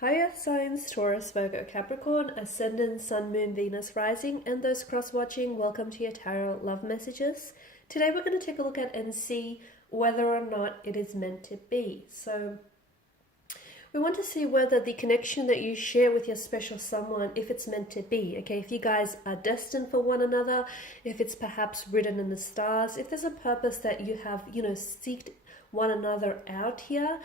Hi Earth signs, Taurus, Virgo, Capricorn, Ascendant, Sun, Moon, Venus, Rising, and those cross-watching, welcome to your tarot love messages. Today we're going to take a look at and see whether or not it is meant to be. So we want to see whether the connection that you share with your special someone, if it's meant to be, okay? If you guys are destined for one another, if it's perhaps written in the stars, if there's a purpose that you have, seeked one another out here.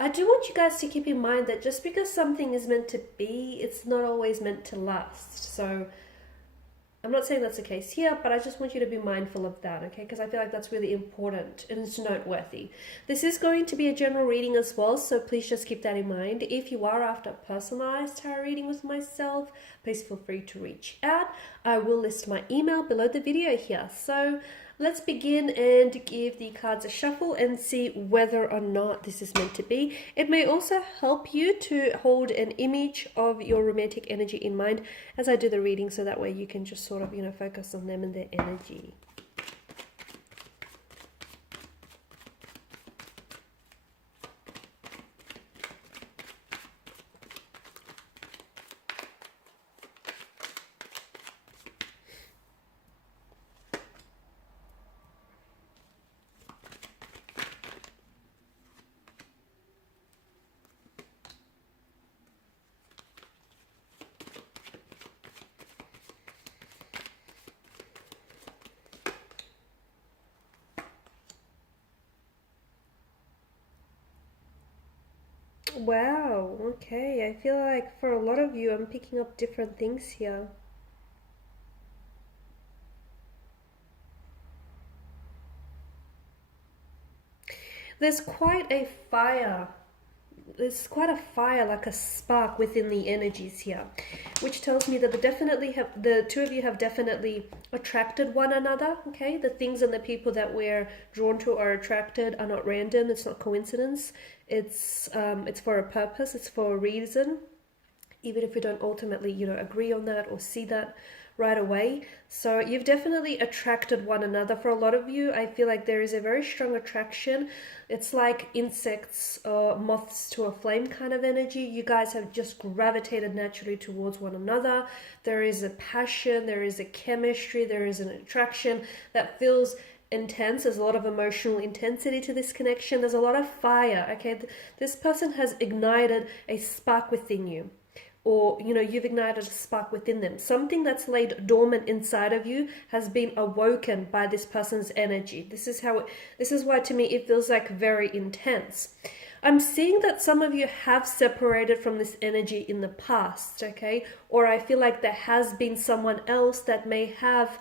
I do want you guys to keep in mind that just because something is meant to be, it's not always meant to last. So I'm not saying that's the case here, but I just want you to be mindful of that, okay? Because I feel like that's really important and it's noteworthy. This is going to be a general reading as well, so please just keep that in mind. If you are after a personalized tarot reading with myself, please feel free to reach out. I will list my email below the video here. So let's begin and give the cards a shuffle and see whether or not this is meant to be. It may also help you to hold an image of your romantic energy in mind as I do the reading, so that way you can just sort of, focus on them and their energy. Wow, okay. I feel like for a lot of you, I'm picking up different things here. There's quite a fire. There's quite a fire, like a spark within the energies here, which tells me that the two of you have definitely attracted one another. Okay, the things and the people that we're drawn to or attracted are not random. It's not coincidence. It's for a purpose. It's for a reason, even if we don't ultimately agree on that or see that right away. So you've definitely attracted one another. For a lot of you, I feel like there is a very strong attraction. It's like insects or moths to a flame kind of energy. You guys have just gravitated naturally towards one another. There is a passion, there is a chemistry, there is an attraction that feels intense. There's a lot of emotional intensity to this connection. There's a lot of fire, okay? This person has ignited a spark within you, or you've ignited a spark within them. Something that's laid dormant inside of you has been awoken by this person's energy. This is why to me it feels like very intense. I'm seeing that some of you have separated from this energy in the past, okay? Or I feel like there has been someone else that may have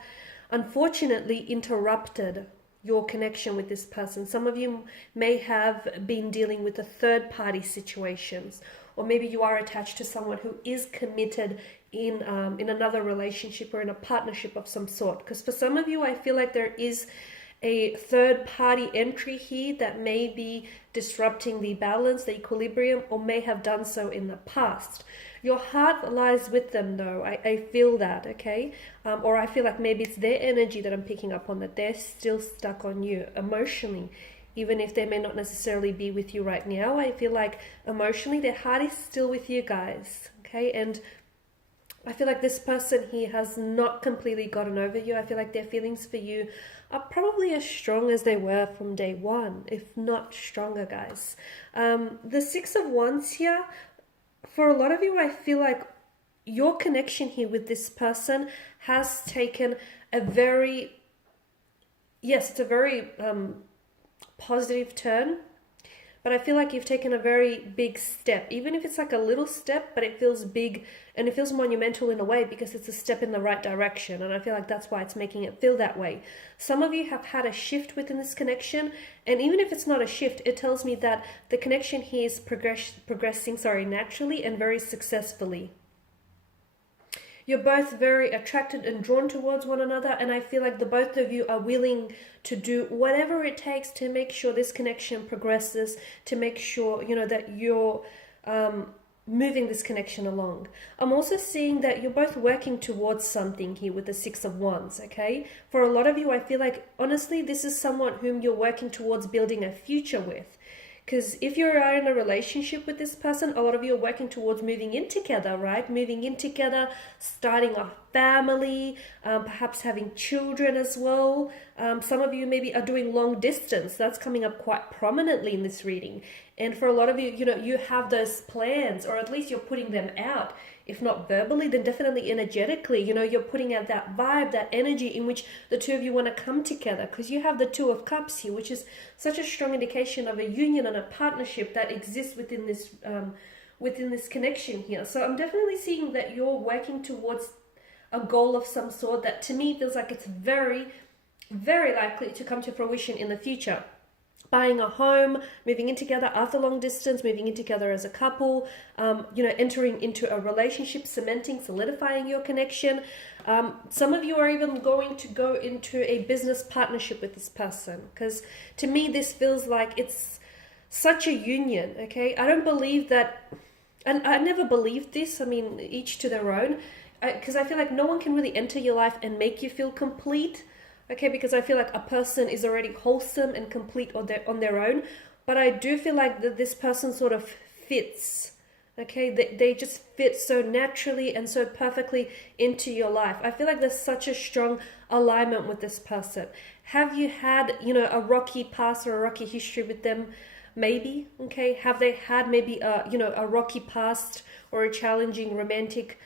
unfortunately interrupted your connection with this person. Some of you may have been dealing with a third-party situations, or maybe you are attached to someone who is committed in another relationship or in a partnership of some sort. Because for some of you, I feel like there is a third-party entry here that may be disrupting the balance, the equilibrium, or may have done so in the past. Your heart lies with them, though. I feel that, okay? Or I feel like maybe it's their energy that I'm picking up on, that they're still stuck on you emotionally. Even if they may not necessarily be with you right now, I feel like emotionally their heart is still with you guys, okay? And I feel like this person here has not completely gotten over you. I feel like their feelings for you are probably as strong as they were from day one, if not stronger, guys. The Six of Wands here, for a lot of you, I feel like your connection here with this person has taken a very, yes, it's a very positive turn, but I feel like you've taken a very big step, even if it's like a little step, but it feels big and it feels monumental in a way because it's a step in the right direction, and I feel like that's why it's making it feel that way. Some of you have had a shift within this connection, and even if it's not a shift, it tells me that the connection here is progressing naturally and very successfully. You're both very attracted and drawn towards one another, and I feel like the both of you are willing to do whatever it takes to make sure this connection progresses, to make sure, that you're moving this connection along. I'm also seeing that you're both working towards something here with the Six of Wands, okay? For a lot of you, I feel like, honestly, this is someone whom you're working towards building a future with. Because if you are in a relationship with this person, a lot of you are working towards moving in together, right? Moving in together, starting a family, perhaps having children as well. Some of you maybe are doing long distance. That's coming up quite prominently in this reading. And for a lot of you, you know, you have those plans, or at least you're putting them out. If not verbally, then definitely energetically, you know, you're putting out that vibe, that energy in which the two of you want to come together, because you have the Two of Cups here, which is such a strong indication of a union and a partnership that exists within this connection here. So I'm definitely seeing that you're working towards a goal of some sort that to me feels like it's very, very likely to come to fruition in the future. Buying a home, moving in together after long distance, moving in together as a couple, you know, entering into a relationship, cementing, solidifying your connection. Some of you are even going to go into a business partnership with this person, because to me this feels like it's such a union, okay? I don't believe that, and I never believed this, I mean, each to their own, because I feel like no one can really enter your life and make you feel complete. Okay, because I feel like a person is already wholesome and complete on their own, but I do feel like that this person sort of fits. Okay, they just fit so naturally and so perfectly into your life. I feel like there's such a strong alignment with this person. Have you had, you know, a rocky past or a rocky history with them? Maybe. Okay, have they had maybe a, you know, a rocky past or a challenging romantic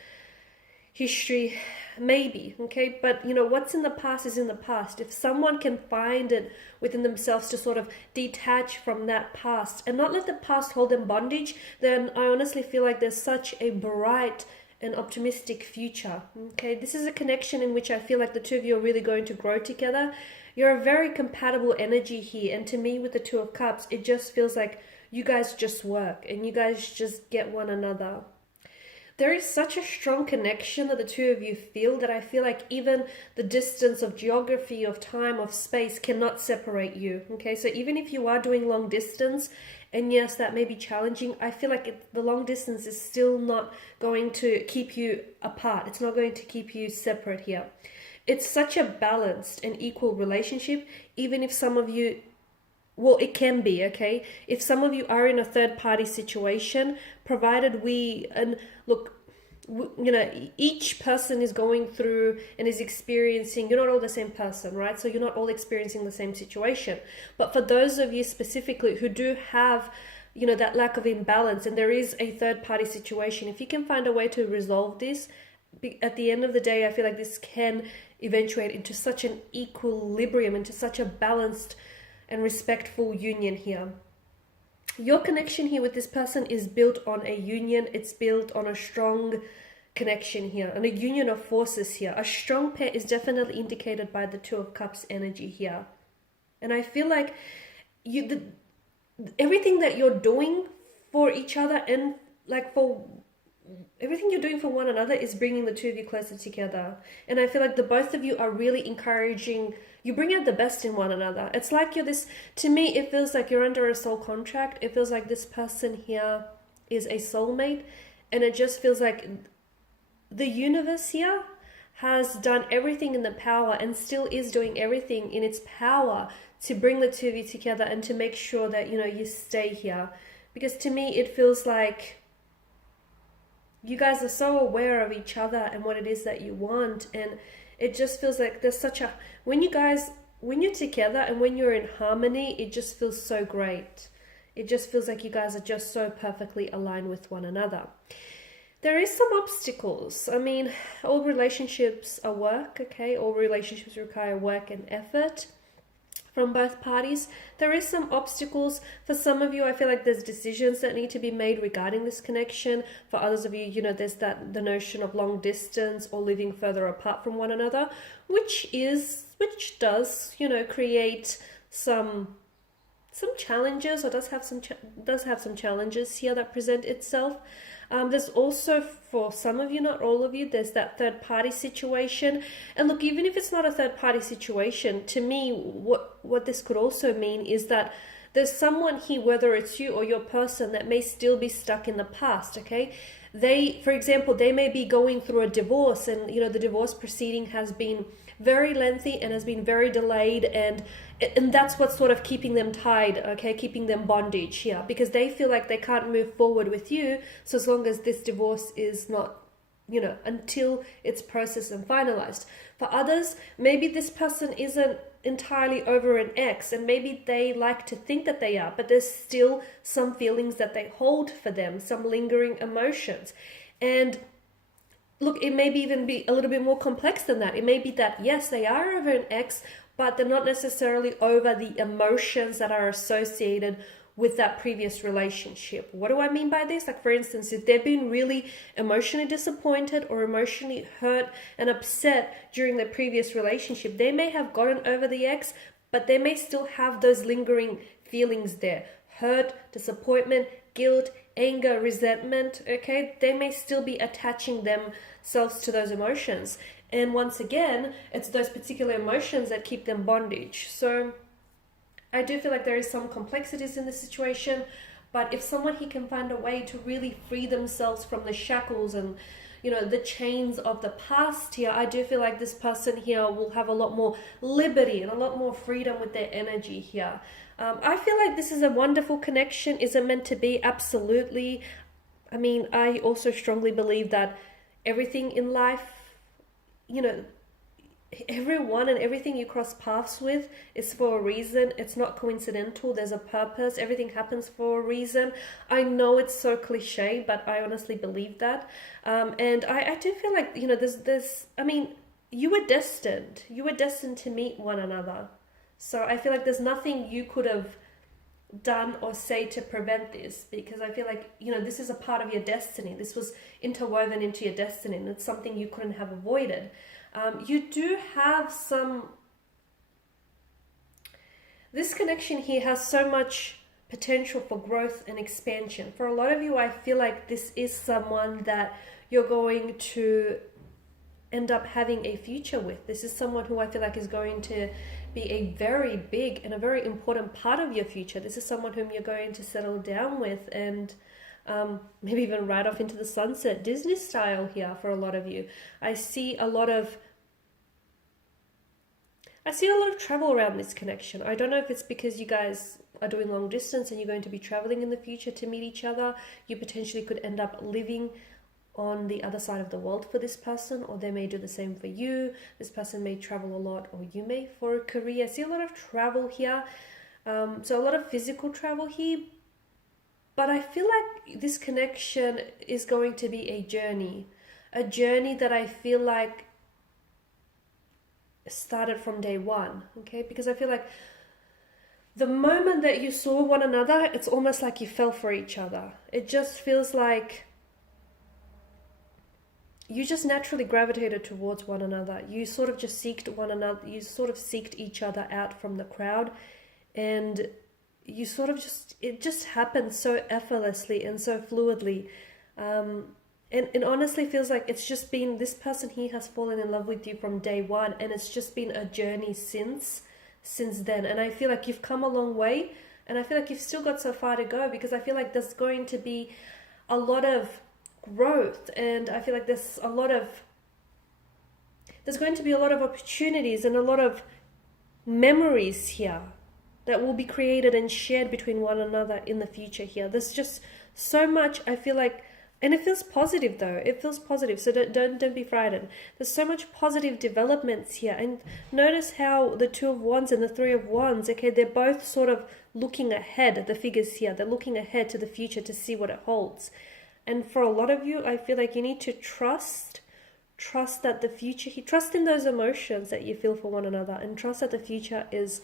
history? Maybe. Okay, but you know, what's in the past is in the past. If someone can find it within themselves to sort of detach from that past and not let the past hold them bondage, then I honestly feel like there's such a bright and optimistic future. Okay, this is a connection in which I feel like the two of you are really going to grow together. You're a very compatible energy here, and to me with the Two of Cups, it just feels like you guys just work and you guys just get one another. There is such a strong connection that the two of you feel that I feel like even the distance of geography, of time, of space cannot separate you. Okay, so even if you are doing long distance, and yes, that may be challenging, I feel like the long distance is still not going to keep you apart. It's not going to keep you separate here. It's such a balanced and equal relationship, even if some of you, well, it can be, okay? If some of you are in a third-party situation, provided and look, you know, each person is going through and is experiencing, you're not all the same person, right? So you're not all experiencing the same situation. But for those of you specifically who do have, you know, that lack of imbalance and there is a third-party situation, if you can find a way to resolve this, at the end of the day, I feel like this can eventuate into such an equilibrium, into such a balanced and respectful union here. Your connection here with this person is built on a union. It's built on a strong connection here, and a union of forces here. A strong pair is definitely indicated by the Two of Cups energy here. And I feel like everything that you're doing for each other and like for everything you're doing for one another is bringing the two of you closer together. And I feel like the both of you are really encouraging, you bring out the best in one another. It's like you're this, to me, it feels like you're under a soul contract. It feels like this person here is a soulmate. And it just feels like the universe here has done everything in the power and still is doing everything in its power to bring the two of you together and to make sure that, you know, you stay here. Because to me, it feels like you guys are so aware of each other and what it is that you want, and it just feels like there's such a, when you're together and when you're in harmony, it just feels so great. It just feels like you guys are just so perfectly aligned with one another. There is some obstacles. I mean, all relationships are work, okay? All relationships require work and effort from both parties. There is some obstacles. For some of you, I feel like there's decisions that need to be made regarding this connection. For others of you, you know, there's the notion of long distance or living further apart from one another, which does, you know, create some challenges, or does have some challenges here that present itself. There's also, for some of you, not all of you, there's that third party situation. And look, even if it's not a third party situation, to me, what this could also mean is that there's someone here, whether it's you or your person, that may still be stuck in the past, okay? For example, they may be going through a divorce, and, you know, the divorce proceeding has been very lengthy and has been very delayed, and that's what's sort of keeping them tied, okay, keeping them bondage here, because they feel like they can't move forward with you so as long as this divorce is not, you know, until it's processed and finalized. For others, maybe this person isn't entirely over an ex, and maybe they like to think that they are, but there's still some feelings that they hold for them, some lingering emotions. And look, it may even be a little bit more complex than that. It may be that, yes, they are over an ex, but they're not necessarily over the emotions that are associated with that previous relationship. What do I mean by this? Like, for instance, if they've been really emotionally disappointed or emotionally hurt and upset during their previous relationship, they may have gotten over the ex, but they may still have those lingering feelings there. Hurt, disappointment, guilt, anger, resentment, okay? They may still be attaching themselves to those emotions. And once again, it's those particular emotions that keep them bondage. So I do feel like there is some complexities in this situation, but if someone here can find a way to really free themselves from the shackles and, you know, the chains of the past here, I do feel like this person here will have a lot more liberty and a lot more freedom with their energy here. I feel like this is a wonderful connection. Is it meant to be? Absolutely. I mean, I also strongly believe that everything in life, you know, everyone and everything you cross paths with is for a reason. It's not coincidental. There's a purpose. Everything happens for a reason. I know it's so cliche, but I honestly believe that. And I do feel like, you know, there's, I mean, you were destined. You were destined to meet one another. So I feel like there's nothing you could have done or say to prevent this, because I feel like, you know, this is a part of your destiny. This was interwoven into your destiny, and it's something you couldn't have avoided. You do have some, this connection here has so much potential for growth and expansion. For a lot of you, I feel like this is someone that you're going to end up having a future with. This is someone who I feel like is going to be a very big and a very important part of your future. This is someone whom you're going to settle down with and maybe even ride off into the sunset, Disney style here for a lot of you. I see a lot of travel around this connection. I don't know if it's because you guys are doing long distance and you're going to be traveling in the future to meet each other. You potentially could end up living on the other side of the world for this person, or they may do the same for you. This person may travel a lot, or you may for a career. I see a lot of travel here. So a lot of physical travel here. But I feel like this connection is going to be a journey that I feel like started from day one, okay? Because I feel like the moment that you saw one another, it's almost like you fell for each other. It just feels like you just naturally gravitated towards one another. You sort of just seeked one another. You sort of seeked each other out from the crowd, and you sort of just, it just happened so effortlessly and so fluidly. And it honestly feels like it's just been, this person here has fallen in love with you from day one, and it's just been a journey since then. And I feel like you've come a long way, and I feel like you've still got so far to go, because I feel like there's going to be a lot of growth, and I feel like there's going to be a lot of opportunities and a lot of memories here that will be created and shared between one another in the future here. There's just so much, I feel like, and it feels positive though. It feels positive, so don't be frightened. There's so much positive developments here, and notice how the Two of Wands and the Three of Wands, okay, they're both sort of looking ahead. The figures here, they're looking ahead to the future to see what it holds. And for a lot of you, I feel like you need to trust that the future, trust in those emotions that you feel for one another, and trust that the future is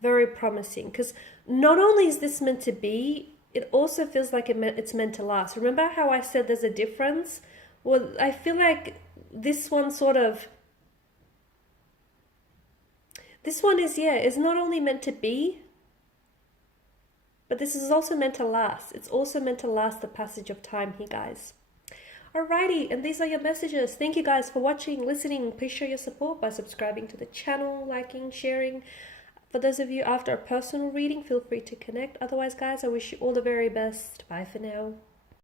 very promising. Because not only is this meant to be, it also feels like it's meant to last. Remember how I said there's a difference? Well, I feel like this one is not only meant to be, but this is also meant to last. It's also meant to last the passage of time here, guys. Alrighty, and these are your messages. Thank you guys for watching, listening. Please show your support by subscribing to the channel, liking, sharing. For those of you after a personal reading, feel free to connect. Otherwise, guys, I wish you all the very best. Bye for now.